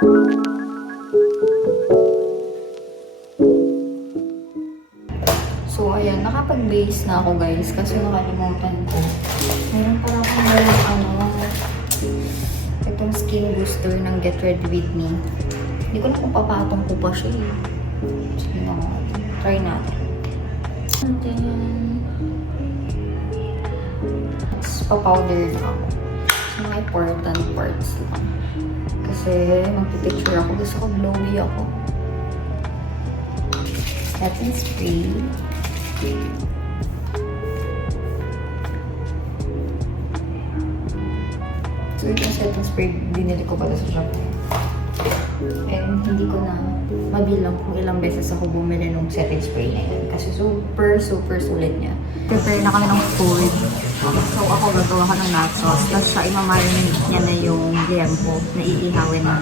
So, ayan, nakapag-base na ako guys kasi nakalimutan ko. Meron pala akong walang itong skin booster ng Get Ready With Me. Hindi ko na kung papatong ko pa siya eh. Sige na, try natin. And then, pa-powder na ako. Sa mga important parts lang. Kasi magpipicture ako. Gusto ko glowy ako. Setting spray. So, yung setting spray, binili ko pala sa shop. And hindi ko na mabilang kung ilang beses ako bumili ng setting spray na yan. Kasi super sulit niya. Prepare na kami ng food. So, ako gagawa ko ng nachos. Tapos siya, imamarinate niya na yung liempo na iihawin na.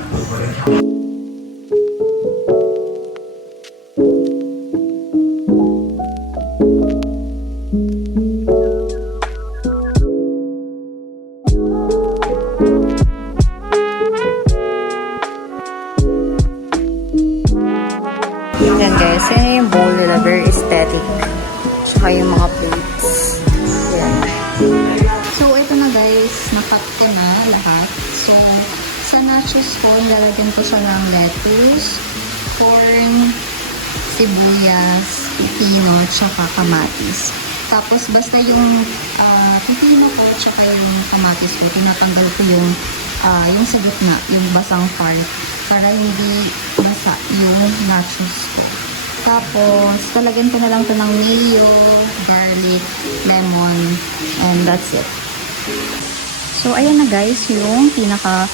Yan guys, yan yung bowl nila. Very aesthetic. Tsaka yung mga plates. Yan. So, ito na guys. Nakat ko na lahat. So, sa nachos ko, nilalagyan ko siya ng lettuce, corn, sibuyas, pipino, tsaka kamatis. Tapos, basta yung pipino ko, tsaka yung kamatis ko, tinatanggal ko yung sa gitna, yung basang part, para hindi masa yung nachos ko. Tapos, talagyan ko na lang ito ng mayo, garlic, lemon, and that's it. So, ayan na guys, yung pinaka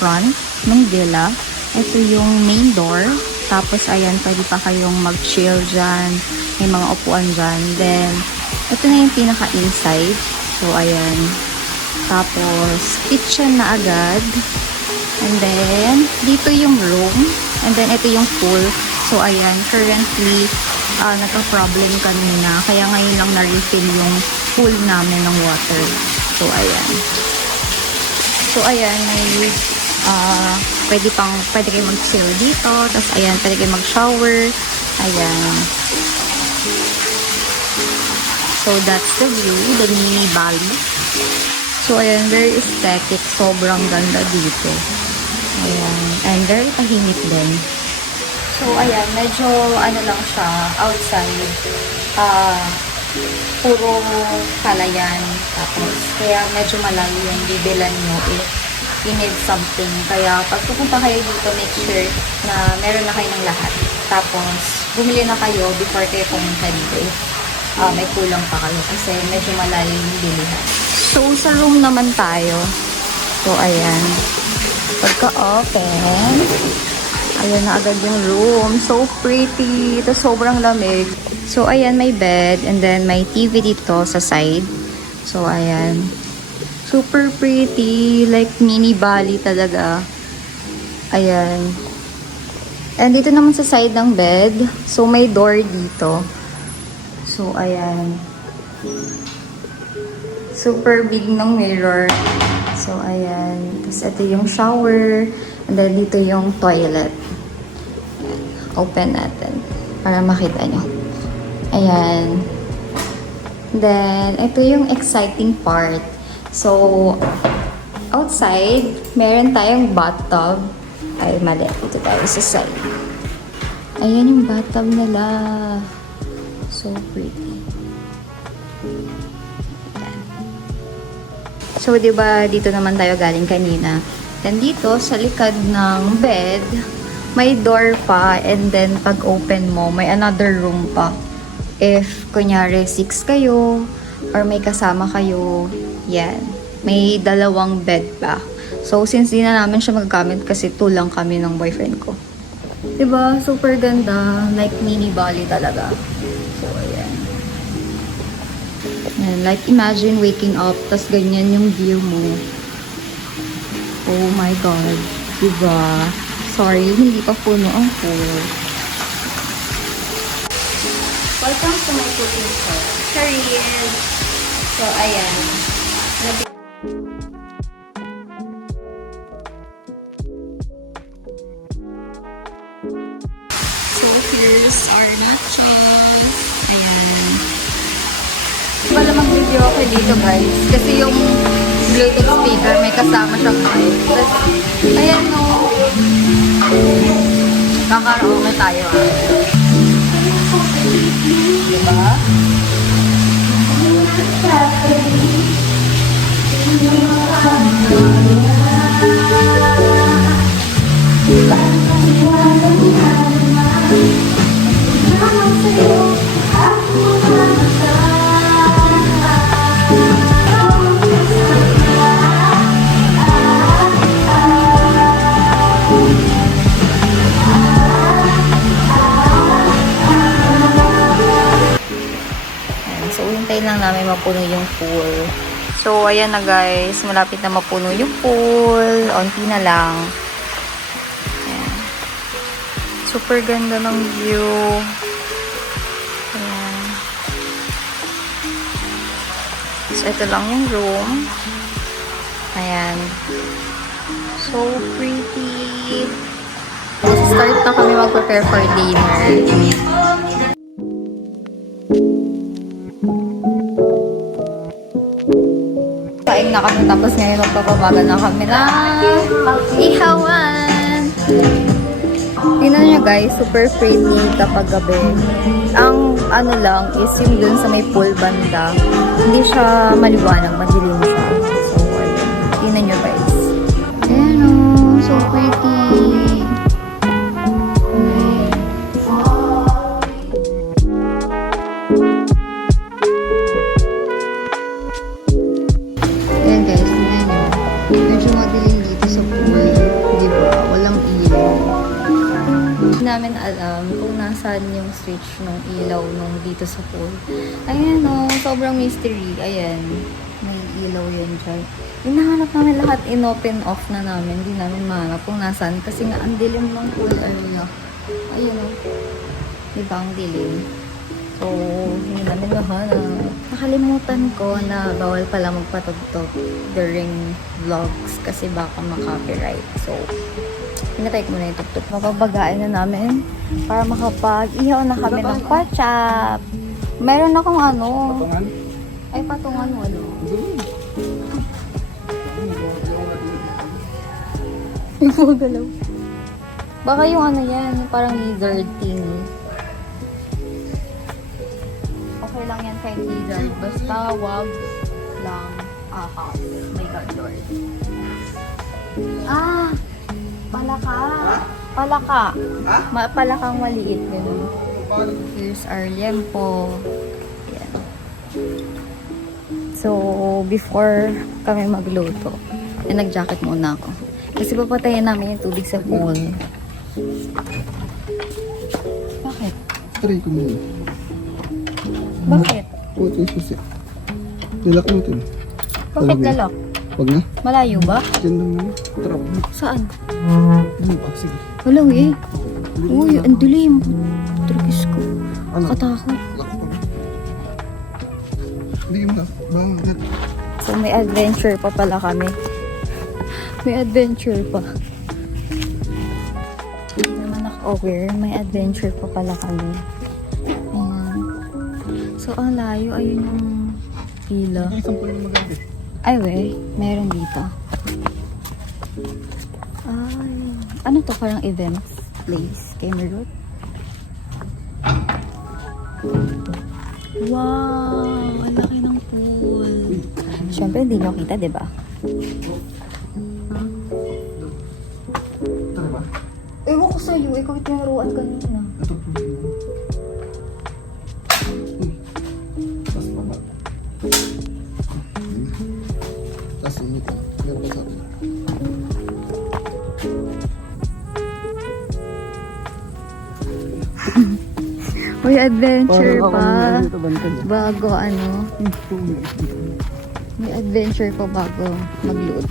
front ng villa. Ito yung main door. Tapos, ayan, pwede pa kayong mag-chill dyan. May mga upuan dyan. Then, ito na yung pinaka-inside. So, ayan. Tapos, kitchen na agad. And then, dito yung room. And then, ito yung pool. So, ayan. Currently, nagka-problem kanina. Kaya ngayon lang na-refill yung pool namin ng water. So, ayan. So, ayan. May, pwede kayo mag-chill dito. Tapos, ayan. Pwede kayo mag-shower. Ayan. So, that's the view. The mini Bali. So, ayan, very aesthetic. Sobrang ganda dito. Ayan. And very tahimik din. So, ayan, medyo, lang siya, outside. Puro palayan. Tapos, kaya medyo malayo yung bibilan nyo if you need something. Kaya, pag pupunta kayo dito, make sure na meron na kayo ng lahat. Tapos, bumili na kayo before kayo pumunta dito. May kulang pa kayo kasi medyo malayo yung bilihan. So, sa room naman tayo. So, ayan. Pagka-open, ayan na agad yung room. So pretty. Ito sobrang lamig. So, ayan, may bed. And then, may TV dito sa side. So, ayan. Super pretty. Like, mini Bali talaga. Ayan. And dito naman sa side ng bed. So, may door dito. So, ayan. Super big ng mirror. So, ayan. Tapos, ito yung shower. And then, dito yung toilet. Ayan. Open natin. Para makita nyo. Ayan. Then, ito yung exciting part. So, outside, meron tayong bathtub. Ay, mali. Ito tayo sa side. Ayan yung bathtub nila. So pretty. Ayan. So, diba, dito naman tayo galing kanina. Then, dito, sa likod ng bed, may door pa. And then, pag open mo, may another room pa. If, kunyari, 6 kayo, or may kasama kayo, yan. May dalawang bed pa. So, since di na namin siya magagamit kasi 2 lang kami ng boyfriend ko. Diba? Super ganda. Like, mini Bali talaga. So, ayan. And like, imagine waking up, tas ganyan yung view mo. Oh my God. Diba? Sorry, hindi pa puno ang pool. Welcome to my cooking show. Charisse! So, ayan. here's our nachos. Ayan. Wala mag-video ako dito guys. Kasi yung Bluetooth speaker may kasama siyang mic. Tapos, ayan no. Kakaroon tayo ah. Diba? So, hintayin lang namin mapuno yung pool. So, ayan na guys. Malapit na mapuno yung pool. Onti na lang. Ayan. Super ganda ng view. Ayan. So, ito lang yung room. Ayan. So pretty. Start na kami mag-prepare for dinner. Kain na kami tapos ngayon magpapabaga na kami na ihawan. Tingnan nyo guys, super pretty kapag gabi. Ang ano lang is yung dun sa may pool banda. Hindi siya maliwanag, madilim siya. So, ayun. Tingnan nyo guys. Ayan o, so pretty. Ayan guys, tingnan nyo. Medyo madilim dito sa pool. Diba? Walang ilaw. Hindi namin alam kung nasaan yung switch ng ilaw nung dito sa pool. Ayan o, sobrang mystery. Ayan, may ilaw yan dyan. Hinahanap namin lahat, in-open off na namin. Hindi namin mahanap kung nasaan. Kasi nga, ang dilim ng pool area. Ayun o. Diba ang dilim? So, hindi namin mahanap. Nakalimutan ko na bawal pala magpatugtog during vlogs kasi baka makopyright. So, pinatay ko muna yung tugtog. Mapapagain na namin para makapag-ihaw na kami ng ketchup. Meron akong ano. Patungan? Ay, patungan mo ano. Yung mga galaw. Baka yung ano yan, parang lizard thing. Okay lang yan kahit lizard. Basta wag lang ahas. My God, Lord. Ah! Palaka. Palaka. Palakang maliit. Ganun. Here's our liempo. Ayan. So, before kami magluto, nag-jacket muna ako. Kasi papatayin namin yung tubig sa pool. Bakit? Try ko muna. Bakit? Huwag yung susi. Nilak natin. Bakit galak? Huwag na. Malayo ba? Diyan lang naman. Trap. Saan? Sige. Wala eh. Uy, ang dilim. Trapis ko. Ano? Katakot. Lock pa. Hindi mo na. Bakit? So, may adventure pa pala kami. May adventure pa. Hindi naman ako-aware. May adventure pa pala kami. Ayan. So, ang layo. Ayun yung pila. Ay, sampul na maganda. Ay, we. Meron dito. Ay. Ano to? Parang events place. Cameroon. Wow! Ang laki ng pool. Siyempre, hindi nyo kita, diba? Tara ba? Ewan ko sa'yo. Ikaw tinuruan kanina. Ito po. Tas pa ba? Tas init. Meron pa sa akin. Uy, adventure Parang ako pa. nila dito, bantay. Bago ano. May adventure pa bago magluto.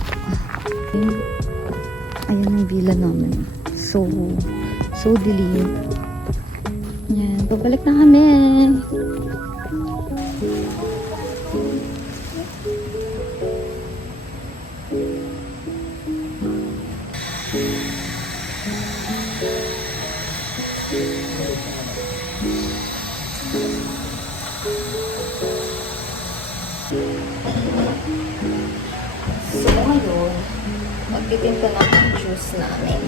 Ayun yung villa namin. So dilim. Yan, babalik na kami. Titin ko na ang juice namin.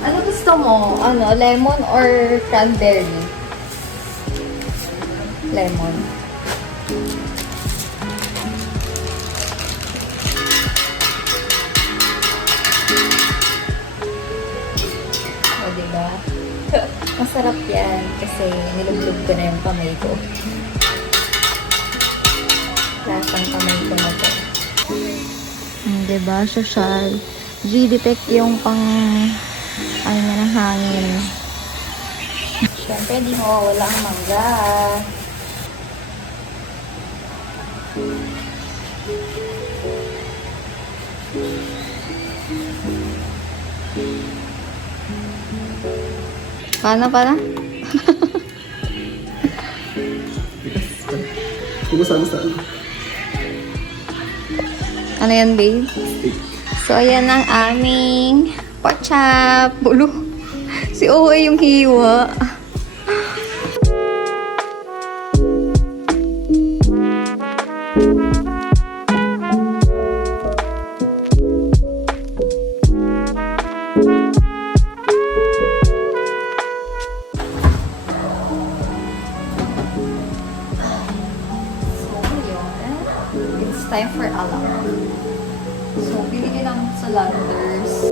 Ano gusto mo? Ano, lemon or cranberry? Lemon. O, diba? Masarap yan kasi nilublog ko na yung kamay ko. Lasang kamay ko na to. Diba, social? G-detect yung pang ano na ng hangin. Siyempre, di mawawala ang mangga. Paano? Gusto. Ano yan, babe? So, ayan ang aming pork chop. Bulo. Si Owe yung hiwa. It's time for alak. So, bibili lang sa Landers.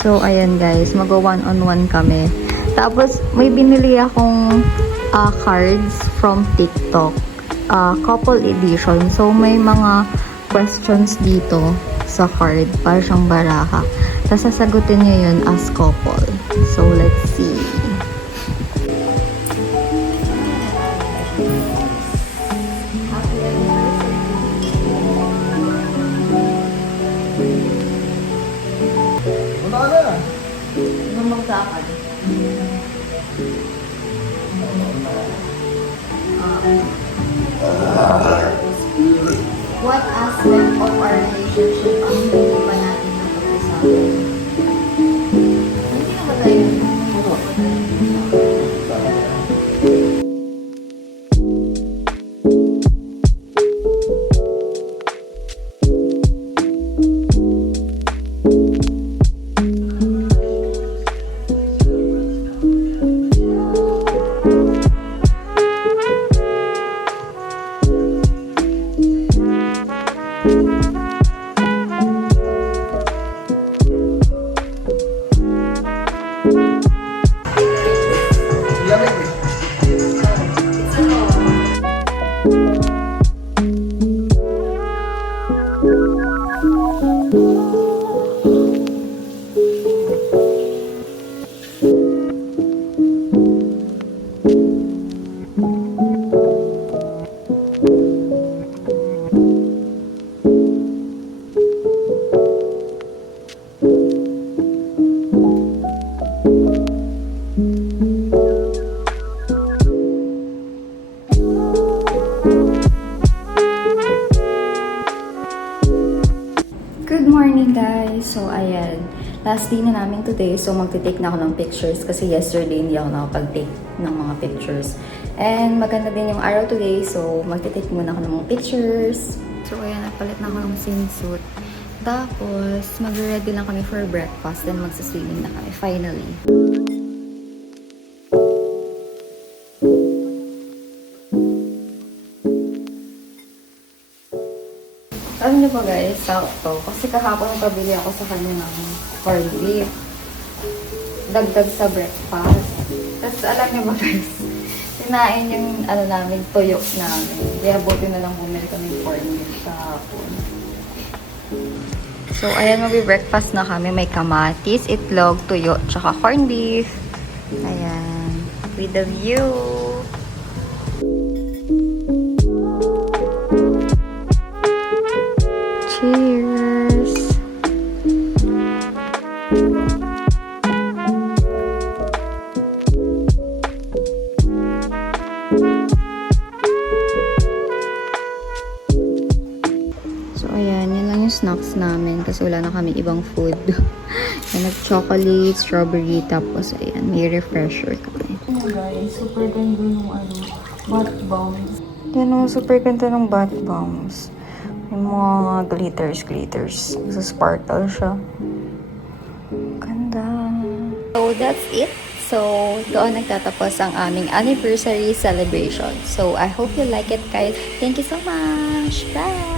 So, ayan guys, mag-one-on-one kami. Tapos, may binili akong cards from TikTok. Couple edition. So, may mga questions dito sa card. Para siyang baraha. Tapos, sasagutin niyo yun as couple. So, let's see. Wala ka na. Nung magsakad. What aspect of our relationship ang hindi pa natin napag-usapan? Hindi na ba tayo? Lamig eh. Good morning guys! So ayan, last day na namin today. So magte-take na ako ng pictures kasi yesterday hindi ako nakapag-take ng mga pictures. And maganda din yung araw today. So magte-take muna ako ng mga pictures. So ayan, napalit na ako ng swimsuit. Tapos magre-ready lang kami for breakfast. Then magsaswimming na kami finally. Alam niyo ba guys, sakto. Kasi kahapon nagpabili ako sa kanya ng corned beef. Dagdag sa breakfast. Tapos alam niyo ba guys, sinain yung namin, tuyo namin. Kaya buti na lang bumili kami ng corned beef kahapon. So ayan, magbe-breakfast na kami. May kamatis, itlog, tuyo, tsaka corned beef. Ayan. With the view. Cheers! snacks namin kasi wala na kami ibang food. Yan, nag-chocolate, strawberry, tapos ayan, may refresher kami. Oh guys, super ganda nung bath bombs. Yan o, super ganda ng bath bombs. May mga glitters. So, sparkle siya. Ganda. So, that's it. So, doon nagtatapos ang aming anniversary celebration. So, I hope you like it, guys. Thank you so much. Bye!